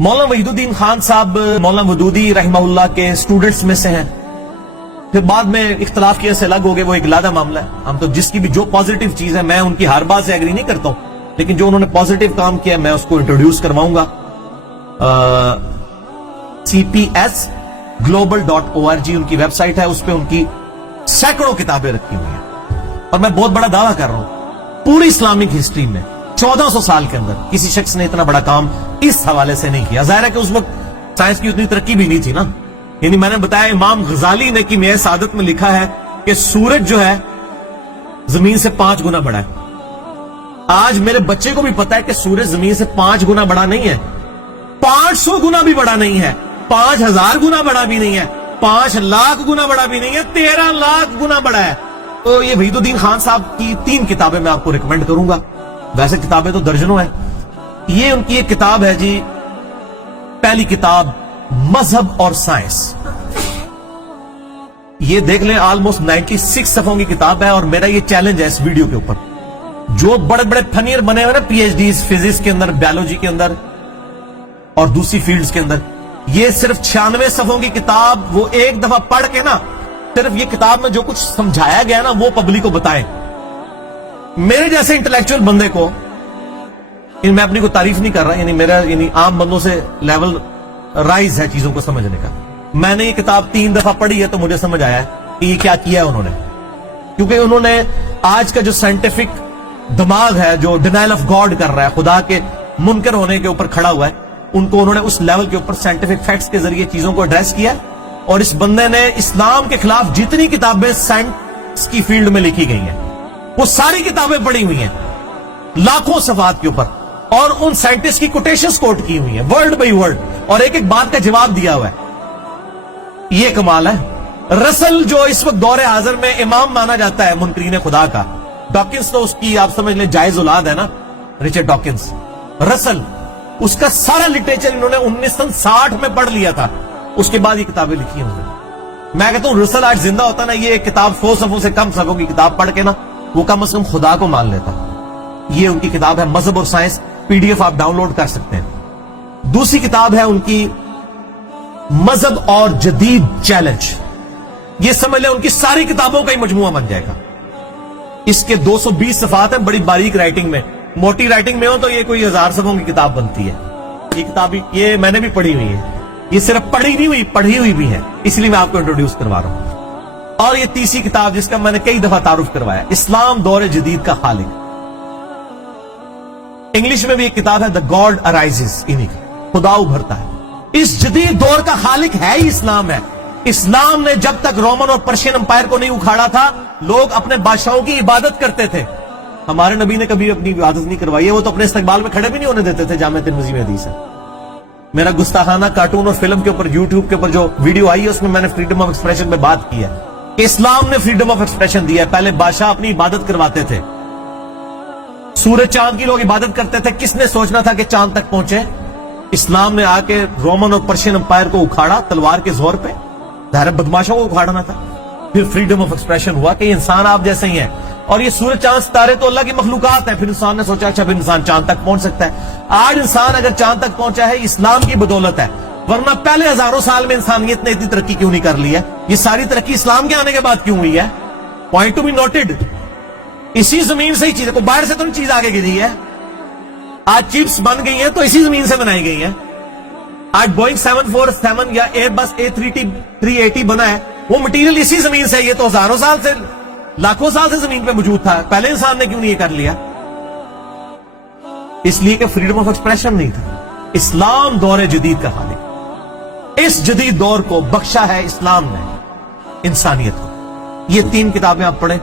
मौलाना वहीदुद्दीन खान साहब मौलाना वदूदी रहमहुल्लाह के स्टूडेंट्स में से हैं। फिर बाद में इख्तलाफ किया से अलग हो गए, वो एक अलग मामला है। हम तो जिसकी भी जो पॉजिटिव चीज है, मैं उनकी हर बात से एग्री नहीं करता हूं, लेकिन जो उन्होंने पॉजिटिव काम किया मैं उसको इंट्रोड्यूस करवाऊंगा। cpsglobal.org उनकी वेबसाइट है, उस पर उनकी सैकड़ों किताबें रखी हुई हैं। और मैं बहुत बड़ा दावा कर रहा हूं, पूरी इस्लामिक हिस्ट्री में 1400 साल के अंदर किसी शख्स ने इतना बड़ा काम इस हवाले से नहीं किया। जाहिर है कि उस वक्त साइंस की उतनी तरक्की भी नहीं थी ना। यानी मैंने बताया, इमाम गजाली ने कि मेरे सादत में लिखा है कि सूरज जो है जमीन से 5 गुना बड़ा है। आज मेरे बच्चे को भी पता है कि सूरज जमीन से 5 गुना बड़ा नहीं है, 500 गुना भी बड़ा नहीं है, 5000 गुना बड़ा भी नहीं है, 5 लाख गुना बड़ा भी नहीं है, 13 लाख गुना बड़ा है। तो ये वहीदुद्दीन खान साहब की 3 किताबें मैं आपको रिकमेंड करूंगा। वैसे किताबें तो दर्जनों हैं। ये उनकी एक किताब है जी, पहली किताब मजहब और साइंस। ये देख लें, ऑलमोस्ट 96 सफ़ों की किताब है। और मेरा ये चैलेंज है इस वीडियो के ऊपर, जो बड़े बड़े फनीर बने हुए ना, पीएचडी फिजिक्स के अंदर, बायोलॉजी के अंदर और दूसरी फील्ड्स के अंदर, ये सिर्फ 96 सफ़ों की किताब वो एक दफा पढ़ के ना, सिर्फ ये किताब में जो कुछ समझाया गया ना वो पब्लिक को बताएं। मेरे जैसे इंटेलेक्चुअल बंदे को, मैं अपनी को तारीफ नहीं कर रहा, यानी आम बंदों से लेवल राइज है चीजों को समझने का। मैंने ये किताब 3 दफा पढ़ी है तो मुझे समझ आया है कि ये क्या किया है उन्होंने। क्योंकि उन्होंने आज का जो साइंटिफिक दिमाग है, जो डिनाइल ऑफ गॉड कर रहा है, खुदा के मुनकर होने के ऊपर खड़ा हुआ है, उनको उन्होंने उस लेवल के ऊपर साइंटिफिक फैक्ट्स के जरिए चीजों को एड्रेस किया। और इस बंदे ने इस्लाम के खिलाफ जितनी किताबें साइंस की फील्ड में लिखी गई हैं, वो सारी किताबें पढ़ी हुई हैं, लाखों सफात के ऊपर, और उन साइंटिस्ट की कोटेशंस कोट की हुई हैं वर्ड बाई वर्ड, और एक एक बात का जवाब दिया हुआ है। ये कमाल है। रसल जो इस वक्त दौरे हाजिर में इमाम माना जाता है मुनकरीन खुदा का, डॉकिंस तो उसकी आप समझ लें जायज औलाद है ना, रिचर्ड डॉकिंस। रसल, उसका सारा लिटरेचर इन्होंने 1960 में पढ़ लिया था, उसके बाद ये किताबें लिखी उन्होंने। मैं कहता हूं रसल आज जिंदा होता ना, ये एक किताब 100 सफ़ों से कम सफ़ों की किताब पढ़ के ना, वो कम से कम खुदा को मान लेता। ये उनकी किताब है मजहब और साइंस, पीडीएफ आप डाउनलोड कर सकते हैं। दूसरी किताब है उनकी मजहब और जदीद चैलेंज। ये समझ लें उनकी सारी किताबों का ही मजमुआ बन जाएगा। इसके 220 सफ़ात हैं, बड़ी बारीक राइटिंग में। मोटी राइटिंग में हो तो ये कोई 1000 सफ़ों की किताब बनती है। ये किताब ये मैंने भी पढ़ी हुई है, ये सिर्फ पढ़ी नहीं हुई, पढ़ी हुई भी है, इसलिए मैं आपको इंट्रोड्यूस करवा रहा हूं। और ये तीसरी किताब जिसका मैंने कई दफा तारुफ करवाया, इस्लाम दौर जदीद का खालिक। इंग्लिश में भी एक किताब है, द गॉड अराइजेस, इन्हीं का खुदा उभरता है। इस जदीद दौर का खालिक है ही इस्लाम है। इस्लाम ने जब तक रोमन और पर्शियन एम्पायर को नहीं उखाड़ा था, लोग अपने बादशाहों की इबादत करते थे। हमारे नबी ने कभी अपनी इबादत नहीं करवाई है, वो तो अपने इस्तकबाल में खड़े भी नहीं होने देते थे। जामे तिरमिज़ी में हदीस है। मेरा गुस्ताखाना कार्टून और फिल्म के ऊपर यूट्यूब के ऊपर जो वीडियो आई है, उसमें मैंने फ्रीडम ऑफ एक्सप्रेशन में बात की है कि इस्लाम ने फ्रीडम ऑफ एक्सप्रेशन दिया है। पहले बादशाह अपनी इबादत करवाते थे, सूरज चांद की लोग इबादत करते थे। किसने सोचना था कि चांद तक पहुंचे? इस्लाम ने आके रोमन और पर्शियन एम्पायर को उखाड़ा तलवार के जोर पे, धारे बदमाशों को उखाड़ना था। फिर फ्रीडम ऑफ एक्सप्रेशन हुआ कि इंसान आप जैसे ही हैं, और ये सूरज चांद सितारे तो अल्लाह की मखलूकात है। फिर इंसान ने सोचा अच्छा फिर इंसान चांद तक पहुंच सकता है। आज इंसान अगर चांद तक पहुंचा है, इस्लाम की बदौलत है, वरना पहले हजारों साल में इंसानियत ने इतनी तरक्की क्यों नहीं कर ली है? ये सारी तरक्की इस्लाम के आने के बाद क्यों हुई है? Point to be noted. इसी जमीन से ही चीजें, को बाहर से तो नहीं चीज आगे गिरी है। आज चिप्स बन गई हैं तो इसी जमीन से बनाई गई हैं। आज बोइंग 747 या एयरबस A380 बना है, वो मटेरियल इसी जमीन से। ये तो हजारों साल से, लाखों साल से जमीन पे मौजूद था। पहले इंसान ने क्यों नहीं ये कर लिया? इसलिए कि फ्रीडम ऑफ एक्सप्रेशन नहीं था। इस्लाम दौर जदीद का खालिक। इस जदीद दौर को बख्शा है इस्लाम ने इंसानियत को। ये 3 किताबें आप पढ़ें।